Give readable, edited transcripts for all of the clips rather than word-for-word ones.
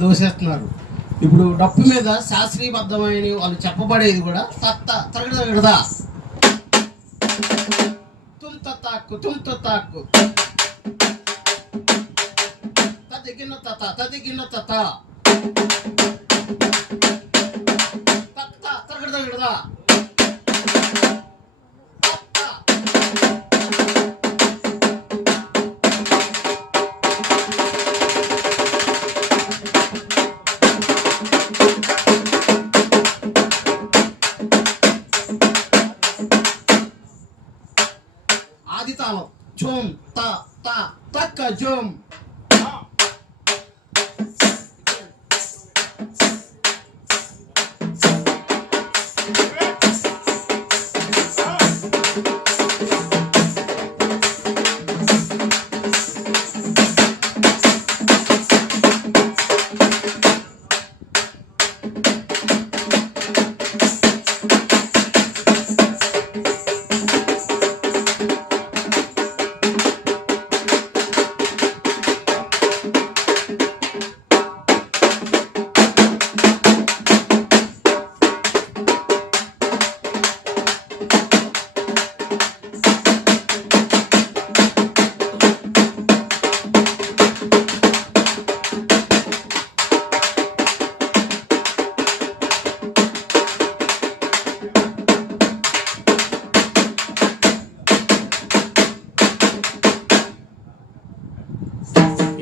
దోసేస్తున్నారు. ఇప్పుడు డప్పు మీద శాస్త్రీయబద్ధమైన వాళ్ళు చెప్పబడేది కూడా తత్త తరగడదా తుంత తాక్కు తదిగిన తత తత్త తరగడదా ఆది తాళం జోమ్ తా తా తక్క జోమ్.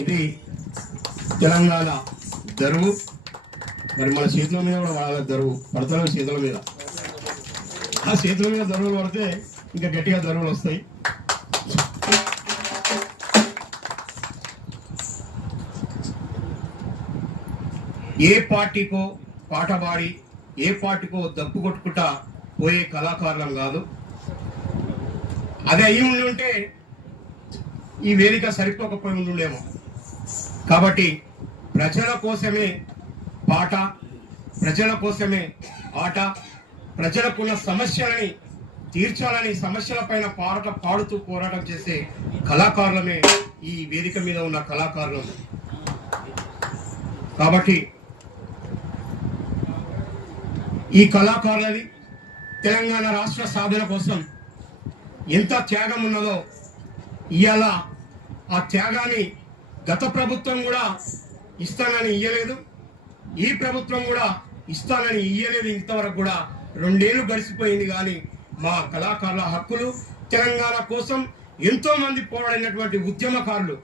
ఇది తెలంగాణ దరువు. మరి మన చేతుల మీద కూడా వాళ్ళ దరువు పడతారు. చేతుల మీద ఆ చేతుల మీద దరువులు పడితే ఇంకా గట్టిగా దరువులు వస్తాయి. ఏ పార్టీకో పాట పాడి ఏ పార్టీకో దప్పు కొట్టుకుంటా పోయే కళాకారులం కాదు. అదే అయి ఉంటే ఈ వేదిక సరిపోకపోయి ఉండుండేమో. కాబట్టి ప్రజల కోసమే పాట, ప్రజల కోసమే ఆట, ప్రజలకున్న సమస్యలని తీర్చాలని సమస్యల పైన పాడుతూ పోరాటం చేసే కళాకారులమే ఈ వేదిక మీద ఉన్న కళాకారులు. కాబట్టి ఈ కళాకారులది తెలంగాణ రాష్ట్ర సాధన కోసం ఎంత త్యాగం ఉన్నదో ఇవాళ ఆ త్యాగాన్ని గత ప్రభుత్వం కూడా ఇస్తానని ఇయ్యలేదు, ఈ ప్రభుత్వం కూడా ఇస్తానని ఇయ్యలేదు. ఇంతవరకు కూడా 2 ఏళ్ళు గడిచిపోయింది. కానీ మా కళాకారుల హక్కులు తెలంగాణ కోసం ఎంతో మంది పోరాడినటువంటి ఉద్యమకారులు